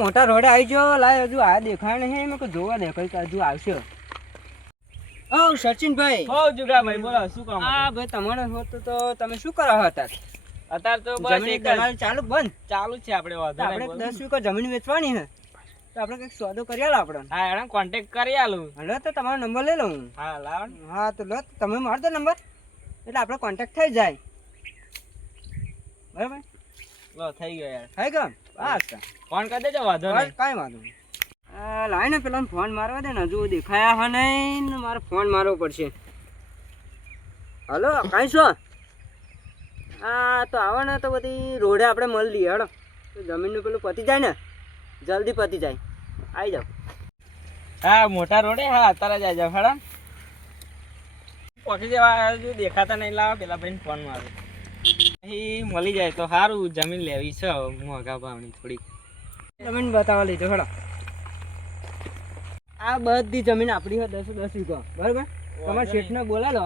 મોટા રોડે આવી ગયો લાય હજુ આ દેખાય નહીં મેં જોવા દે કઈ હજુ આવશે ઓ સચિનભાઈ હો જુગાભાઈ બોલો શું કામ હા ભાઈ તમારે હોત તો તમે શું કરો હતા અત્યારે તો બસ જમીન એક દલાલ ચાલુ બંધ ચાલુ જ છે આપણે વાંધો નહીં, આપણે બોલો. 10 વીઘા જમીન વેચવાની છે તો આપણે કઈક સોદો કરી આલો આપણે હા એને કોન્ટેક્ટ કરી આલું. હલો તો તમારો નંબર લઈ લઉં હા લાવ ને. હા તો લો તમે મારો તો નંબર એટલે આપણો કોન્ટેક્ટ થઈ જાય બરાબર લો થઈ ગયો યાર. થઈ ગયો હા ફોન કરી દેજો વાંધો નહીં. કાંઈ વાંધો નહીં લાય ને પેલા ફોન મારવા દે ને હજુ દેખાયા હા નહીં ને મારે ફોન મારવો પડશે હલો કાંઈ છો હા તો આવો ને તો બધી રોડે આપણે મળી લઈએ હેડો તો જમીનનું પેલું પતી જાય ને જલ્દી પતી જાય આવી જાઓ હા મોટા રોડે હા અત્યારે જ આવી જાવ હેડો. પહોંચી જવા હજુ દેખાતા નહીં, લાવો પેલા ભાઈને ફોન મારો અહીં મળી જાય તો સારું. જમીન લેવી છે મોંઘા ભાવની થોડીક. જમીન બતાવવા લીધો હેડો આ બધી જમીન આપણી હોય 10 વીઘા બરાબર તમારા શેઠને બોલાવો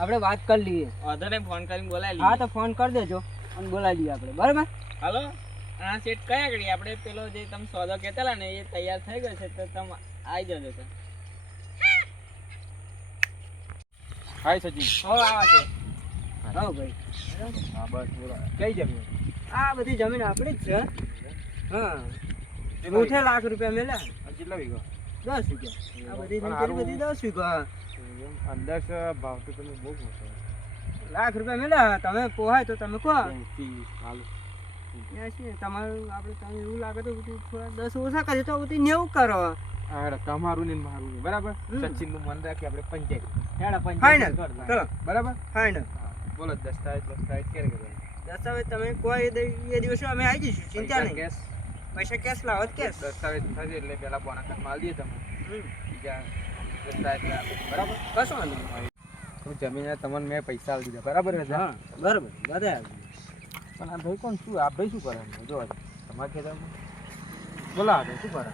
આપણે વાત કરી લઈએ વાંધો નહીં, ફોન કરીને બોલાવી હા લઈએ. તો ફોન કરી દેજો અને બોલાવી લઈએ આપણે બરાબર હાલો હા સેટ કયા ઘડી આપણે પેલો જે તમે સોદો કહેતા ને એ તૈયાર થઈ ગયો છે તો તમે આવી જજો તો. હાય સચિન. હો આવા છે હો ભાઈ હા બસ બોલો કઈ જમીન? આ બધી જમીન આપણી જ છે હા ઉઠે લાખ રૂપિયા મેલ્યા કેટલા વીઘો? 10 વીઘા આ બધી જમીન બધી 10 વીઘા અંદાજ ભાવ તો તમે બહુ મોટો લાખ રૂપિયા મેલ્યા તમે પોહાય તો તમે કહો હાલો તમારું આપણે તમે એવું લાગે તો બધું થોડા 10 ઓછા કરીએ તો બધું 90 કરો તમારું ને મારું ને બરાબર. સચિન નું મન રાખી આપણે પંચાયત ફાઇનલ ચલો બરાબર. ફાઇનલ બોલો દસ્તાવેજ ક્યારે કરે? દસ્તાવેજ તમે કોઈ એ દિવસે અમે આવી જઈશું ચિંતા નહીં કેસ પૈસા કેશ લાવો કેશ દસ્તાવેજ થશે એટલે પેલા બોના કાર્ડ માલ દઈએ તમે બીજા દસ્તાવેજ બરાબર. કશો વાંધો નહીં હું જમીન તમને મેં પૈસા આપી દીધા બરાબર. હા બરાબર બધા પણ આ ભાઈ કોણ શું આ ભાઈ શું કરે જો તમારા ખેતરમાં બોલો આ ભાઈ શું કરે?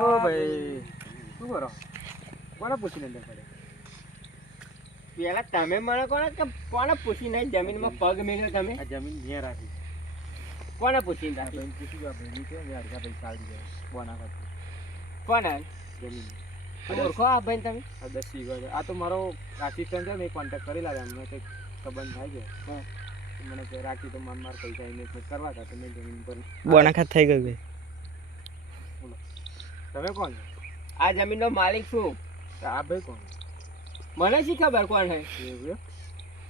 ઓ ભાઈ શું કરો? કોને પૂછીને અંદર કરે? પેલા તમે મને કોને પૂછીને જમીનમાં પગ મેલ્યો તમે આ જમીન જ્યાં રાખી કોને પૂછીને આ ભાઈ પૂછી ગયો ભાઈ કે મેં અડધા પૈસા આપી દીધા બોના કાર્ડ કોને જમીન ઓળખો આ ભાઈ તમે આ 10 વીઘા છે. આ તો મારો આસિસ્ટન્ટ છે મેં કોન્ટેક્ટ કરી લાવ્યા અમને કંઈક સંબંધ થાય છે હા મને કે રાખી તો માર પૈસા ઇન્વેસ્ટમેન્ટ કરવા હતા તો મેં જમીન પર બોના ખાત થઈ ગયું ભાઈ બોલો તમે કોણ છો? આ જમીનનો માલિક છું આ ભાઈ કોણ? મને શી ખબર કોણ છે એવું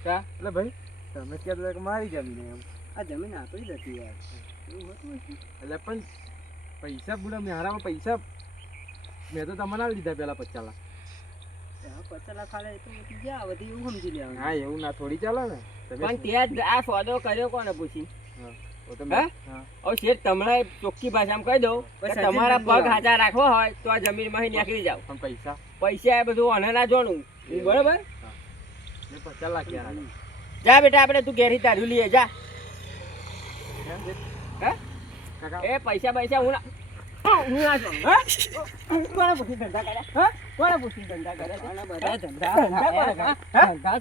કા એટલે ભાઈ તમે કહેતા હતા કે મારી જમીન એમ. આ જમીન આપણી જ હતી યાર એવું હતું હશે. એટલે પણ પૈસા બુડા મારામાં પૈસા મેં તો તમને આવી દીધા પેલા 50 લાખ. 50 લાખ આલે તો બધી ગયા બધી એવું સમજી લેવાનું હા એવું ના થોડી ચાલે ને તમે પણ ત્યાં આ સોદો કર્યો કોને પૂછી હા તો તમે હા? હા ઓ શેઠ તમને ચોખ્ખી ભાષામાં કહી દઉં કે તમારા પગ હાજર રાખવો હોય તો આ જમીનમાં નીકળી જાવ. પણ પૈસા પૈસા એ બધું અને ના જોણું બરોબર મેં 50 લાખ યાર જા બેટા આપણે તું ઘેરી તારું લઈએ જા હે કાકા એ પૈસા હું ના હું ના છું હા કોને પૂછી ધંધા કરે હા કોને પૂછી ધંધા કરે બધા ધંધા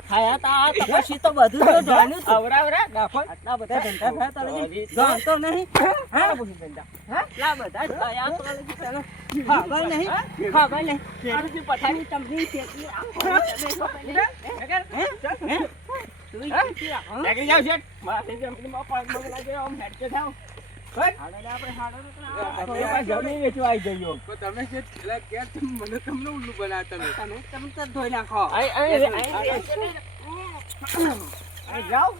ખાયા તા તો પછી તો બધું તો જાણ્યું અવરાવરા ગાફો આટલા બધા ધંધા થયા તારે જાણતો નહીં કોને પૂછી ધંધા હા આટલા બધા થયા તો પેલો હા ભાઈ નહીં હા ભાઈ નહીં કેરી પથારી તમની ખેતી આમ તમે જાવ છે મારે જમીનમાં પગ બગલા ગયો આમ હેડ કે થાવ જમીન વેચવા આવી ગયો તમે જે છેલ્લા કે મને તમને ઉલ્લુ બનાવતા તમે તો ધોઈ નાખો જાઓ